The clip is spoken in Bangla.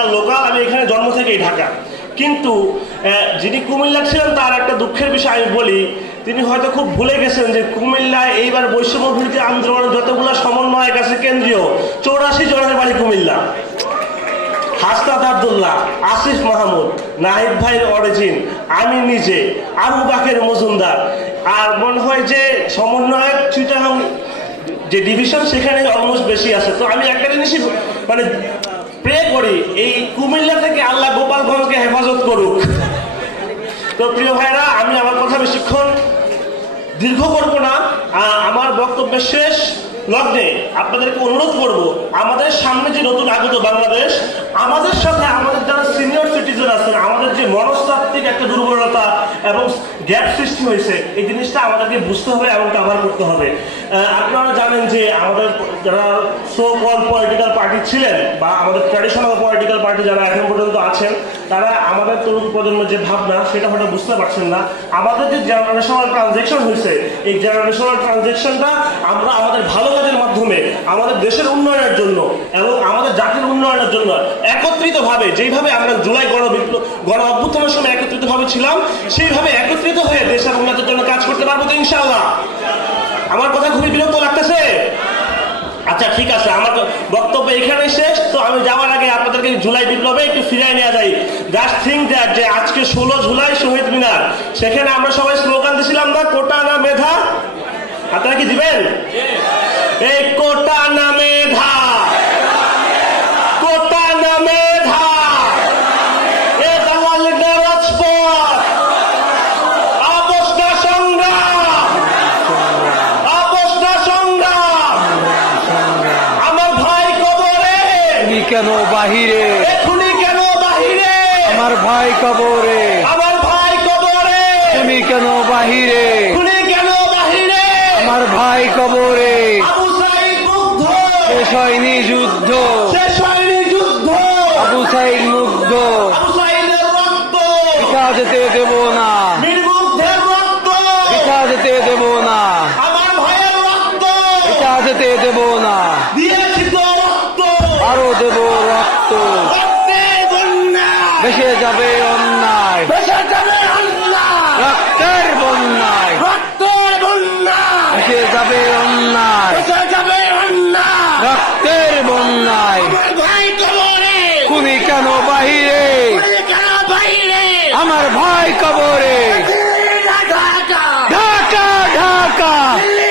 ঢাকার লোকাল, আমি এখানে জন্ম থেকেই ঢাকা। কিন্তু যিনি কুমিল্লা ছিলেন তার একটা দুঃখের বিষয় আমি বলি, তিনি হয়তো খুব ভুলে গেছেন যে কুমিল্লায় এইবার বৈষম্য বিরোধী আন্দোলনের যতগুলো সমন্বয়ক আছে কেন্দ্রীয়, 84 জনের বাড়ি কুমিল্লা। হাসনাত আব্দুল্লাহ, আসিফ মাহমুদ, নাহিদ ভাইয়ের অরিজিন, আমি নিজে, আবু বাকের মজুমদার, আর মনে হয় যে সমন্বয়ক চিটাগাং যে ডিভিশন সেখানে অলমোস্ট বেশি আছে। তো আমি একটা জিনিসই মানে প্রে করি, এই কুমিল্লা থেকে আল্লাহ গোপালগঞ্জকে হেফাজত করুক। তো প্রিয় ভাইরা, আমি আমার কথা বেশিক্ষণ দীর্ঘ করবো না, আমার বক্তব্যের শেষ লগ্নে আপনাদেরকে অনুরোধ করব, আমাদের সামনে যে নতুন আগত বাংলাদেশ, আমাদের সাথে আমাদের যারা সিনিয়র সিটিজেন আছেন, আমাদের যে মনস্তাত্ত্বিক একটা দুর্বলতা এবং গ্যাপ সৃষ্টি হয়েছে, এই জিনিসটা আমাদেরকে বুঝতে হবে এবং কাভার করতে হবে। আপনারা জানেন যে আমাদের যারা সো কল পলিটিক্যাল পার্টি ছিলেন বা আমাদের ট্র্যাডিশনাল পলিটিক্যাল পার্টি যারা এখন পর্যন্ত আছেন, তারা আমাদের তরুণ প্রজন্মের যে ভাবনা সেটা হয়তো বুঝতে পারছেন না। আমাদের যে জেনারেশনাল ট্রানজেকশন হয়েছে, এই জেনারেশনাল ট্রানজেকশনটা আমরা আমাদের ভালো কাজের মাধ্যমে আমাদের দেশের উন্নয়নের জন্য এবং আমাদের জাতির উন্নয়নের জন্য একত্রিতভাবে, যেইভাবে আমরা জুলাই গণ অভ্যুত্থানের সময় একত্রিতভাবে ছিলাম, সেইভাবে একত্রিত হয়ে দেশের উন্নতির জন্য কাজ করতে পারবো তো ইনশাআল্লাহ। আমার কথা খুবই বিরক্ত লাগতেছে? আচ্ছা ঠিক আছে, আমার বক্তব্য এখানেই শেষ। তো আমি যাওয়ার আগে আপনাদেরকে জুলাই বিপ্লবে একটু ফিরাই নেওয়া যায়। জাস্ট থিঙ্ক দ্যাট যে আজকে 16 জুলাই শহীদ মিনার, সেখানে আমরা সবাই স্লোগান দিছিলাম না, কোটা না মেধা? আপনারা কি দিবেন? এই কোটা না মেধা, কোটা না মেধা, এ দালালদের রাজপথ, অবস্থা সংগ্রাম, অবস্থা সংগ্রাম। আমার ভাই কবরে, তুমি কেন বাহিরে? এখনই কেন বাহিরে? আমার ভাই কবরে, আমার ভাই কবরে, তুমি কেন বাহিরে? এখনই কেন বাহিরে? আমার ভাই কবরে, আবু সাইদ মুগ্ধ, শেষ হয়নি যুদ্ধ, শেষ হয়নি যুদ্ধ, আবু সাইদ মুগ্ধ, আবু সাইদের রক্ত পিতা যেতে দেব না, নির্মুগ্ধের রক্ত, পিতা যেতে দেব না, আমার ভাইয়ের রক্ত পিতা যেতে দেব না, দিয়েছি তো রক্ত, আরো দেব রক্ত, রক্তে বন্যা, ভেসে যাবে অন্যায়, ভেসে যাবে অন্যায়, রক্তের বন্যায়, রক্তে বন্যা, ভেসে যাবে অন্যায়, ভেসে যাবে অন্যায়। রক্তের বন্যায়। আমার ভাই কবরে, খুনি কেন বাহিরে? এখনই কেন বাহিরে? আমার ভাই কবরে, ঢাকা, ঢাকা ঢাকা, দিল্লি